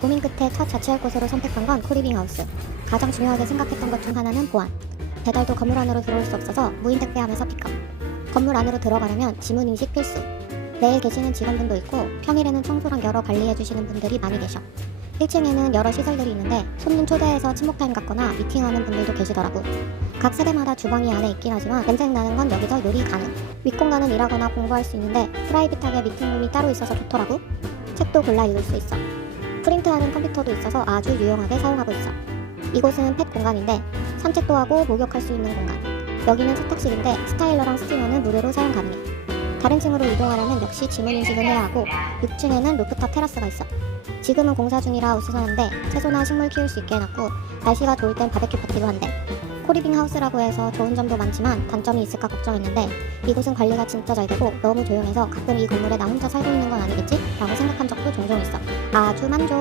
고민 끝에 첫 자취할 곳으로 선택한 건 코리빙 하우스. 가장 중요하게 생각했던 것 중 하나는 보안. 배달도 건물 안으로 들어올 수 없어서 무인 택배하면서 픽업. 건물 안으로 들어가려면 지문 인식 필수. 내일 계시는 직원분도 있고 평일에는 청소랑 여러 관리해주시는 분들이 많이 계셔. 1층에는 여러 시설들이 있는데 손님 초대해서 친목 타임 갖거나 미팅하는 분들도 계시더라고. 각 세대마다 주방이 안에 있긴 하지만 냄새 나는 건 여기서 요리 가능. 윗공간은 일하거나 공부할 수 있는데 프라이빗하게 미팅룸이 따로 있어서 좋더라고. 책도 골라 읽을 수 있어. 프린트하는 컴퓨터도 있어서 아주 유용하게 사용하고 있어. 이곳은 펫 공간인데 산책도 하고 목욕할 수 있는 공간. 여기는 세탁실인데 스타일러랑 스티머는 무료로 사용 가능해. 다른 층으로 이동하려면 역시 지문 인식을 해야 하고 6층에는 루프탑 테라스가 있어. 지금은 공사 중이라 우수선한데 채소나 식물 키울 수 있게 해놨고 날씨가 좋을 땐 바베큐 파티도 한대. 코리빙 하우스라고 해서 좋은 점도 많지만 단점이 있을까 걱정했는데 이곳은 관리가 진짜 잘 되고 너무 조용해서 가끔 이 건물에 나 혼자 살고 있는 건 아니겠지? 라고 생각한 적도 종종 있어. 아주 만족.